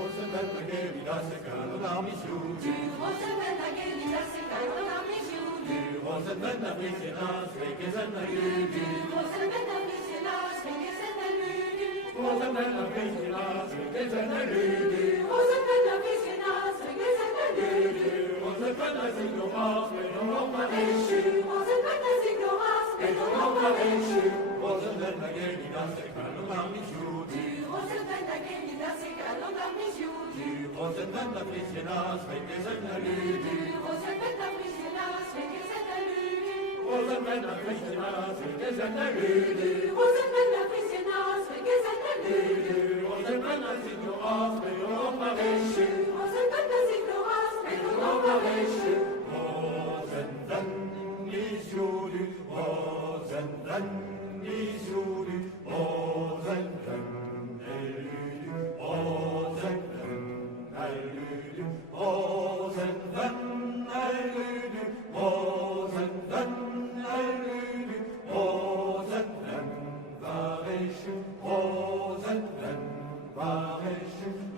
Rosenberg, das kann man nicht tun. Rosenberg, das kann man nicht tun. Rosenberg, das ist in das Weg, ist ein Lüge. Rosenberg, das ist in das Weg, ist ein Lüge. Rosenberg, das ist in das Weg, ist ein Lüge. Rosenberg, das ist in das Weg, ist ein Lüge. Rosenberg, das ist nur was, wenn du noch mal willst. Rosenberg, das ist nur was, wenn du noch mal willst. Rosenberg, das kann man nicht tun. Rosenberg, das kann man nicht tun. Rosenberg, das ist in das Weg, ist ein Lüge. Rosenberg, das ist in das Weg, ist ein Lüge. Rosenberg, das ist in das Weg, ist ein Lüge. Rosenberg, das ist in das Weg, ist ein Lüge. Rosenberg, das ist nur was, wenn du noch mal willst. Rosenberg, das ist nur was, wenn du noch mal willst. Rosenberg ist Judy, Rosenberg ist Judy, Rosenberg, Elüdi, Rosenberg, Elüdi, Rosenberg, Elüdi, Rosenberg, Elüdi, Rosenberg, war ich, Rosenberg, war ich.